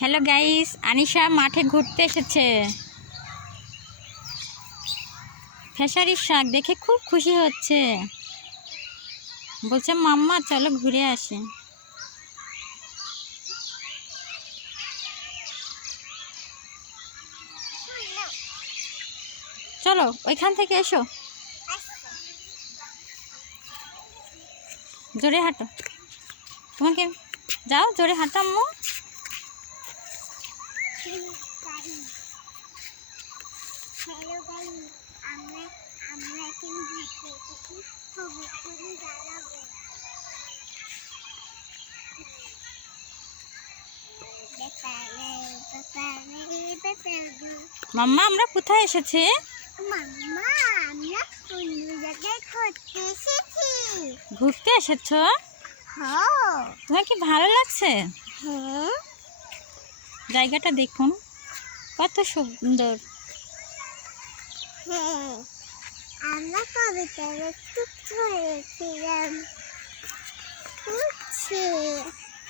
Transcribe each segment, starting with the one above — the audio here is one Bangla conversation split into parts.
হ্যালো গাইস আনিশা মাঠে ঘুরতে এসেছে। খেসারির শাক দেখে খুব খুশি হচ্ছে। বলছে, মাম্মা, চলো ঘুরে আসি। চলো, ওইখান থেকে এসো। জোরে হাঁটো। তোমাকে যাও, জোরে হাঁটো, আম্মু হ্যালো গাইস আমরা আমরা এখন ঘুরতে এসেছি ছবি তুলে দাঁড়াবো বেপারে বেপারে বেপারে মাম্মা আমরা কোথায় এসেছি? মাম্মা আমরা অন্য জায়গায় ঘুরতে এসেছি? ঘুরতে এসেছ? হ্যাঁ। তোমার কি ভালো লাগছে? হ্যাঁ। জায়গাটা দেখুন। কত সুন্দর। হ্যাঁ আমরা কবিতা একটু ধরেছিলাম উঠছে।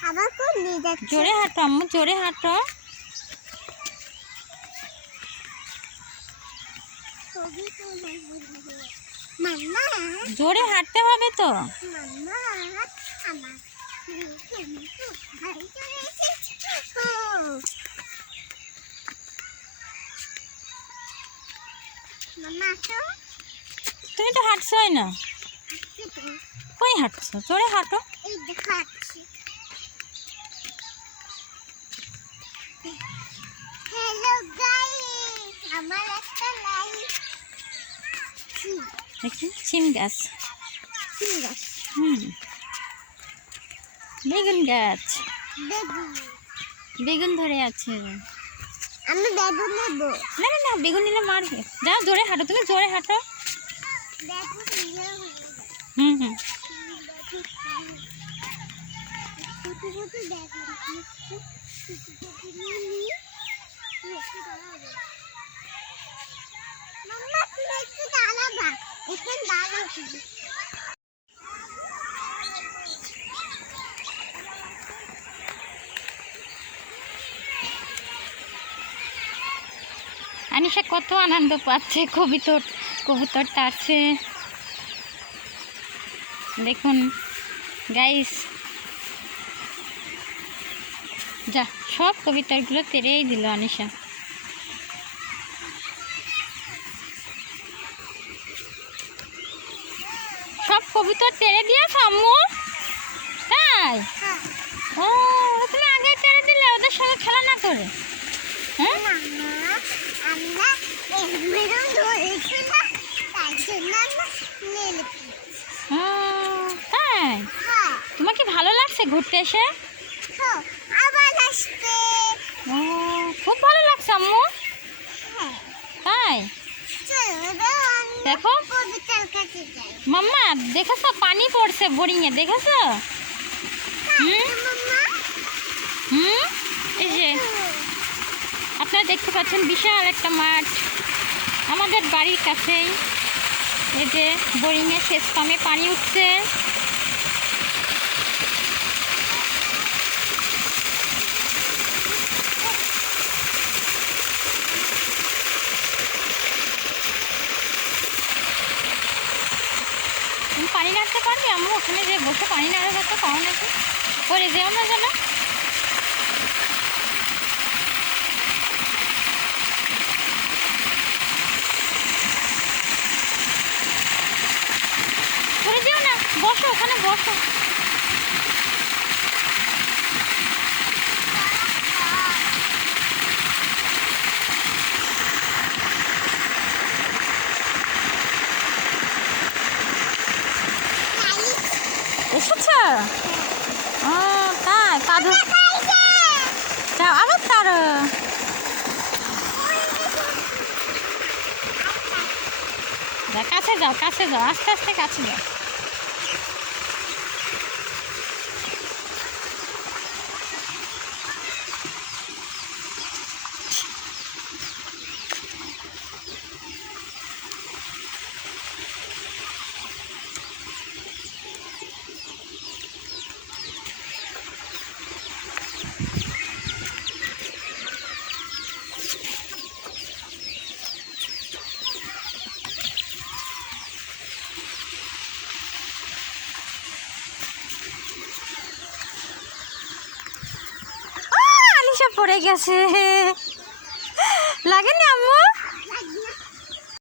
আবার কোন যাচ্ছে জোরে হাঁটো আম্মু জোরে হাঁটো। জোরে হাঁটতে হবে তো। মাম্মা আমার তুমি তো হাঁটছোই না? কই হাঁটছো? জোরে হাঁটো। দেখি সিম গাছ। হুম। বেগুন গাছ। বেগুন ধরে আছে। আমি বেবু নেব। না না না বেগুন নিলে মারবে যাও জোরে হাঁটো তুমি জোরে হাঁটো। হুম হুম। মাম্মা তুমি একটু দাঁড়াবা। এখানে দাঁড়াও আনিশা কত আনন্দ পাচ্ছে কবিতর কবুতরটা আছে। দেখুন গাইস যা সব কবিতাগুলো তেরেই দিল আনিশা। সব কবিতর তেরে দিয়েছ আম্মু? তাই? হ্যাঁ। ও তুমি আগে তেরে দিলে ওদের সঙ্গে খেলা না করে? হ্যাঁ তোমার কি ভালো লাগছে ঘুরতে এসে খুব ভালো লাগছে আম্মু তাই দেখো। মাম্মা দেখেছ পানি পড়ছে বোরিংয়ে দেখেছ হুম হুম আপনারা দেখতে পাচ্ছেন বিশাল একটা মাঠ। আমাদের বাড়ির কাছেই এই যে বোরিংয়ে শেষ পামে পানি উঠছে। পানি নাড়তে পারবে? আমি ওখানে যে বসে পানি নাড়া যাচ্ছে পাও নাকি? পরে যেও না যেন পরে যেও না বসো। এসেছ? ও, তাই পাধু যাও, আবার তারো কাছে যাও কাছে যাও, আস্তে আস্তে কাছে যাও। পড়ে গেছে। লাগেনি আম্মু?